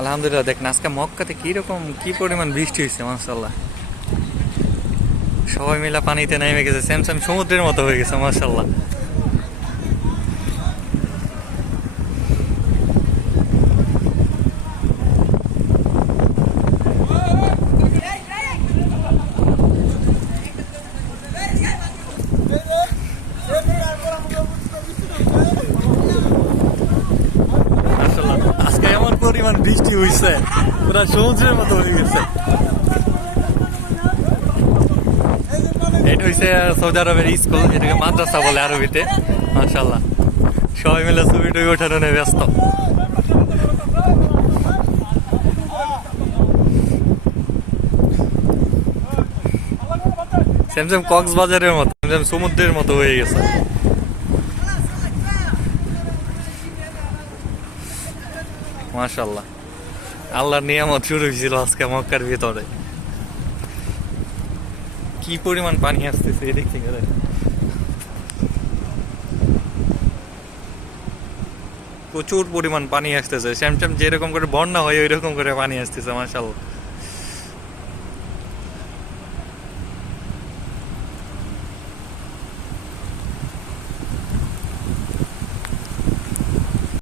আলহামদুলিল্লাহ। দেখেন আজকে মক্কাতে কিরকম কি পরিমাণ বৃষ্টি হয়েছে, মাশাল্লাহ। সবাই মিলে পানিতে নেমে গেছে, সেম সেম সমুদ্রের মতো হয়ে গেছে, মাশাল্লাহ। মাশাল্লাহ, আজকে এমন পরিমাণ বৃষ্টি হয়েছে, পুরো সমুদ্রের মতো হয়ে গেছে। এটা হচ্ছে সৌদি আরবের স্কুল, এটাকে মাদ্রাসা বলে আরবিতে। মাশাল্লাহ, সবাই মিলে ছবি টবি ওঠানো নিয়ে ব্যস্ত। সেম সেম কক্সবাজারের মতো, সেম সেম সমুদ্রের মতো হয়ে গেছে। মাশাল্লাহ, আল্লাহর নিয়ামত শুরু হয়েছিল আজকে মক্কার ভিতরে। কি পরিমাণ পানি আসতেছে এদিক থেকে দেখেন। প্রচুর পরিমাণ পানি আসতেছে, শ্যাম যেরকম করে বন্যা হয় ওই রকম করে পানি আসতেছে, মাশাল্লাহ।